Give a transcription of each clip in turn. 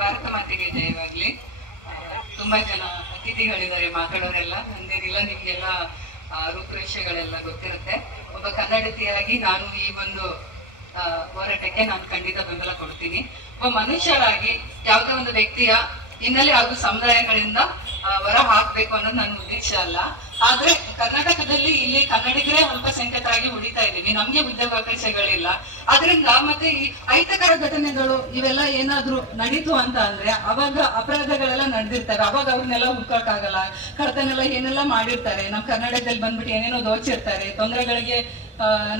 ಭಾರತ ಮಾತೆಗೆ ಜಯವಾಗ್ಲಿ. ತುಂಬಾ ಜನ ಅತಿಥಿಗಳಿದ್ದಾರೆ, ಮಾತಾಡೋರೆಲ್ಲ ನಂದೇನಿಲ್ಲ, ನಿಮ್ಗೆಲ್ಲ ರೂಪುರೇಷೆಗಳೆಲ್ಲ ಗೊತ್ತಿರುತ್ತೆ. ಒಬ್ಬ ಕನ್ನಡತಿಯಾಗಿ ನಾನು ಈ ಒಂದು ಹೋರಾಟಕ್ಕೆ ನಾನು ಖಂಡಿತ ಬೆಂಬಲ ಕೊಡ್ತೀನಿ. ಒಬ್ಬ ಮನುಷ್ಯರಾಗಿ ಯಾವುದೇ ಒಂದು ವ್ಯಕ್ತಿಯ ಹಿನ್ನೆಲೆ ಹಾಗೂ ಸಮುದಾಯಗಳಿಂದ ಹೊರ ಹಾಕ್ಬೇಕು ಅನ್ನೋದು ನನ್ನ ಉದ್ದೇಶ ಅಲ್ಲ. ಆದ್ರೆ ಕರ್ನಾಟಕದಲ್ಲಿ ಇಲ್ಲಿ ಕನ್ನಡಿಗರೇ ಅಲ್ಪಸಂಖ್ಯಾತರಾಗಿ ಉಳಿತಾ ಇದೀವಿ, ನಮ್ಗೆ ಉದ್ಯೋಗಾವಕಾಶಗಳಿಲ್ಲ. ಅದರಿಂದ ಮತ್ತೆ ಈ ಅಹಿತಕರ ಘಟನೆಗಳು ಇವೆಲ್ಲ ಏನಾದ್ರು ನಡೀತು ಅಂತ ಅಂದ್ರೆ ಅವಾಗ ಅಪರಾಧಗಳೆಲ್ಲ ನಡೆದಿರ್ತವೆ, ಅವಾಗ ಅವ್ರನ್ನೆಲ್ಲ ಹುಡ್ಕೋಕ್ಕಾಗಲ್ಲ. ಕಳ್ತನೆಲ್ಲ ಏನೆಲ್ಲ ಮಾಡಿರ್ತಾರೆ, ನಮ್ ಕರ್ನಾಟಕದಲ್ಲಿ ಬಂದ್ಬಿಟ್ಟು ಏನೇನೋ ದೋಚಿರ್ತಾರೆ, ತೊಂದರೆಗಳಿಗೆ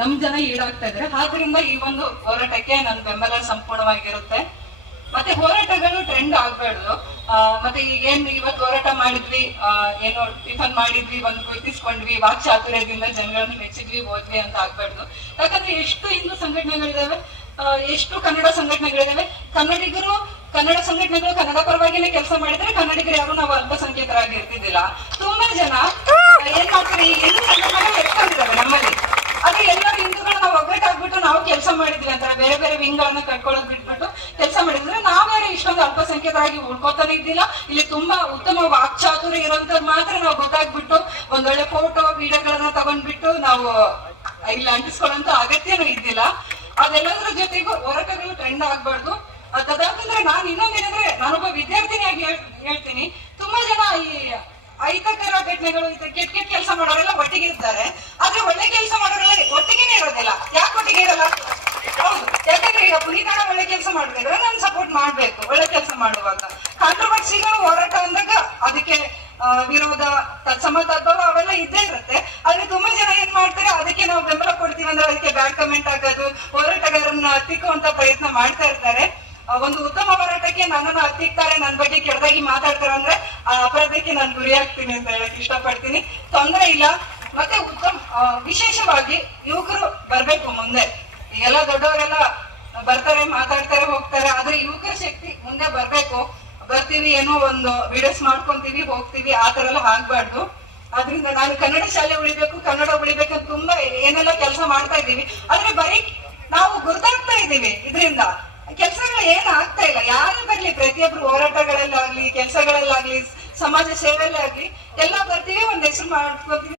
ನಮ್ ಜನ ಈಡಾಗ್ತಾ ಇದಾರೆ. ಆದ್ರಿಂದ ಈ ಒಂದು ಹೋರಾಟಕ್ಕೆ ನನ್ನ ಬೆಂಬಲ ಸಂಪೂರ್ಣವಾಗಿರುತ್ತೆ. ಮತ್ತೆ ಹೋರಾಟಗಳು ಟ್ರೆಂಡ್ ಆಗ್ಬಾರ್ದು. ಮತ್ತೆ ಈಗೇನ್ ಇವತ್ತು ಹೋರಾಟ ಮಾಡಿದ್ವಿ, ಏನೋ ಟಿಫನ್ ಮಾಡಿದ್ವಿ, ಬಂದು ಗುರುತಿಸ್ಕೊಂಡ್ವಿ, ವಾಕ್ಚಾತುರ್ಯದಿಂದ ಜನಗಳನ್ನ ಮೆಚ್ಚಿದ್ವಿ, ಹೋದ್ವಿ ಅಂತ ಆಗ್ಬಾರ್ದು. ಯಾಕಂದ್ರೆ ಎಷ್ಟು ಹಿಂದೂ ಸಂಘಟನೆಗಳಿದಾವೆ, ಎಷ್ಟು ಕನ್ನಡ ಸಂಘಟನೆಗಳಿದಾವೆ. ಕನ್ನಡ ಸಂಘಟನೆಗಳು ಕನ್ನಡ ಪರವಾಗಿನೇ ಕೆಲಸ ಮಾಡಿದ್ರೆ ಕನ್ನಡಿಗರು ಯಾರು ನಾವು ಅಲ್ಪಸಂಖ್ಯಾತರಾಗಿ ಇರ್ತಿದ್ದಿಲ್ಲ. ತುಂಬಾ ಜನ ಏನ್ ಮಾಡ್ತಾರೆ, ಈ ಹಿಂದೂ ಸಂಘಟನೆಗಳು ಎತ್ಕೊಂಡಿದ್ದಾರೆ ನಮ್ಮಲ್ಲಿ. ಆದ್ರೆ ಎಲ್ಲರೂ ಹಿಂದೂಗಳು ನಾವು ಒಗ್ಗಟ್ಟಾಗ್ಬಿಟ್ಟು ನಾವು ಕೆಲಸ ಮಾಡಿದ್ವಿ ಅಂತಾರೆ, ಬೇರೆ ಬೇರೆ ವಿಂಗ್ ಗಳನ್ನ ಕಟ್ಕೊಳ್ಳೋದ್ ಬಿಟ್ಬಿಟ್ಟು ಕೆಲಸ ಮಾಡಿದ್ರೆ ನಾವ್ಯಾರು ಇಷ್ಟೊಂದು ಅಲ್ಪಸಂಖ್ಯಾತರಾಗಿ ಉಳ್ಕೋತಾನೆ ಇದ್ದಿಲ್ಲ. ಇಲ್ಲಿ ತುಂಬಾ ಉತ್ತಮ ವಾಕ್ಚಾತುರ್ಯ ಇರೋಂಥದ್ದು ಮಾತ್ರ ನಾವು ಗೊತ್ತಾಗ್ಬಿಟ್ಟು ಒಂದೊಳ್ಳೆ ಫೋಟೋ ವಿಡಿಯೋಗಳನ್ನ ತಗೊಂಡ್ಬಿಟ್ಟು ನಾವು ಇಲ್ಲಿ ಅಂಟಿಸ್ಕೊಳ್ಳೋಂತ ಅಗತ್ಯನೂ ಇದ್ದಿಲ್ಲ. ಅದೆಲ್ಲದ್ರ ಜೊತೆಗೂ ಹೋರಾಟಗಳು ಟ್ರೆಂಡ್ ಆಗ್ಬಾರ್ದು. ತದಂತಂದ್ರೆ ನಾನು ಇನ್ನೊಂದೇನಂದ್ರೆ ನಾನೊಬ್ಬ ವಿದ್ಯಾರ್ಥಿನಿಯಾಗಿ ಹೇಳ್ತೀನಿ, ತುಂಬಾ ಜನ ಈ ಅಹಿತಕರ ಘಟನೆಗಳು ಕೆಟ್ಟ ಕೆಲಸ ಮಾಡೋರೆಲ್ಲ ಒಟ್ಟಿಗೆ ಇರ್ತಾರೆ, ಆದ್ರೆ ಒಳ್ಳೆ ಕೆಲಸ ಮಾಡೋರೆಲ್ಲ ಒಟ್ಟಿಗೆನೆ ಇರೋದಿಲ್ಲ. ಯಾಕೆ ಒಟ್ಟಿಗೆ ಇರಲ್ಲ? ಹೌದು, ಯಾಕಂದ್ರೆ ಈಗ ಪುನೀತಣ್ಣ ಒಳ್ಳೆ ಕೆಲಸ ಮಾಡ್ತಿದ್ರೆ ನಾನು ಸಪೋರ್ಟ್ ಮಾಡ್ಬೇಕು ಒಳ್ಳೆ ಕೆಲಸ ಮಾಡುವಾಗ. ಕಾಂಟ್ರವರ್ಸಿಗಳು ಹೋರಾಟ ಅಂದಾಗ ಅದಕ್ಕೆ ವಿರೋಧ, ತತ್ಸಮತದ್ಭವ ಅವೆಲ್ಲ ಇದ್ದೇ ಇರುತ್ತೆ. ಆದ್ರೆ ತುಂಬಾ ಜನ ಏನ್ ಮಾಡ್ತಾರೆ, ಅದಕ್ಕೆ ನಾವು ಬೆಂಬಲ ಕೊಡ್ತೀವಿ ಅಂದ್ರೆ ಅದಕ್ಕೆ ಬ್ಯಾಡ್ ಕಮೆಂಟ್ ಆಗೋದು, ಹೋರಾಟಗಾರನ್ನ ಹತ್ತಿಕ್ಕುವಂತ ಪ್ರಯತ್ನ ಮಾಡ್ತಾ ಇರ್ತಾರೆ. ಒಂದು ಉತ್ತಮ ಹೋರಾಟಕ್ಕೆ ನನ್ನನ್ನು ಹತ್ತಿಕ್ತಾರೆ, ನನ್ನ ಬಗ್ಗೆ ಕೆಟ್ಟದಾಗಿ ಮಾತಾಡ್ತಾರೆ ಅಂದ್ರೆ ಆ ಅಪರಾಧಕ್ಕೆ ನಾನು ಗುರಿ ಆಗ್ತೀನಿ ಅಂತ ಹೇಳಕ್ ಇಷ್ಟಪಡ್ತೀನಿ. ತೊಂದರೆ ಇಲ್ಲ. ಮತ್ತೆ ವಿಶೇಷವಾಗಿ ಯುವಕರು ಬರ್ಬೇಕು ಮುಂದೆ. ಈಗೆಲ್ಲ ದೊಡ್ಡವರೆಲ್ಲ ಬರ್ತಾರೆ, ಮಾತಾಡ್ತಾರೆ, ಹೋಗ್ತಾರೆ, ಆದ್ರೆ ಯುವಕರ ಶಕ್ತಿ ಮುಂದೆ ಬರ್ಬೇಕು. ಬರ್ತೀವಿ, ಏನೋ ಒಂದು ವಿಡಿಯೋಸ್ ಮಾಡ್ಕೊಂತೀವಿ, ಹೋಗ್ತೀವಿ, ಆ ತರ ಎಲ್ಲ ಆಗ್ಬಾರ್ದು. ಆದ್ರಿಂದ ನಾನು ಕನ್ನಡ ಶಾಲೆ ಉಳಿಬೇಕು, ಕನ್ನಡ ಉಳಿಬೇಕಂತ ತುಂಬಾ ಏನೆಲ್ಲ ಕೆಲಸ ಮಾಡ್ತಾ ಇದ್ದೀವಿ. ಆದ್ರೆ ಬರೀ ನಾವು ಗುರುತಾಗ್ತಾ ಇದ್ದೀವಿ, ಇದರಿಂದ ಕೆಲಸಗಳು ಏನು ಆಗ್ತಾ ಇಲ್ಲ. ಯಾರೇ ಬರ್ಲಿ, ಪ್ರತಿಯೊಬ್ರು ಹೋರಾಟಗಳಲ್ಲಾಗ್ಲಿ, ಕೆಲಸಗಳಲ್ಲಾಗ್ಲಿ, ಸಮಾಜ ಸೇವೆಯಲ್ಲಾಗ್ಲಿ ಎಲ್ಲ ಬರ್ತೀವಿ, ಒಂದ್ ಹೆಸರು ಮಾಡ್ಕೋತೀವಿ.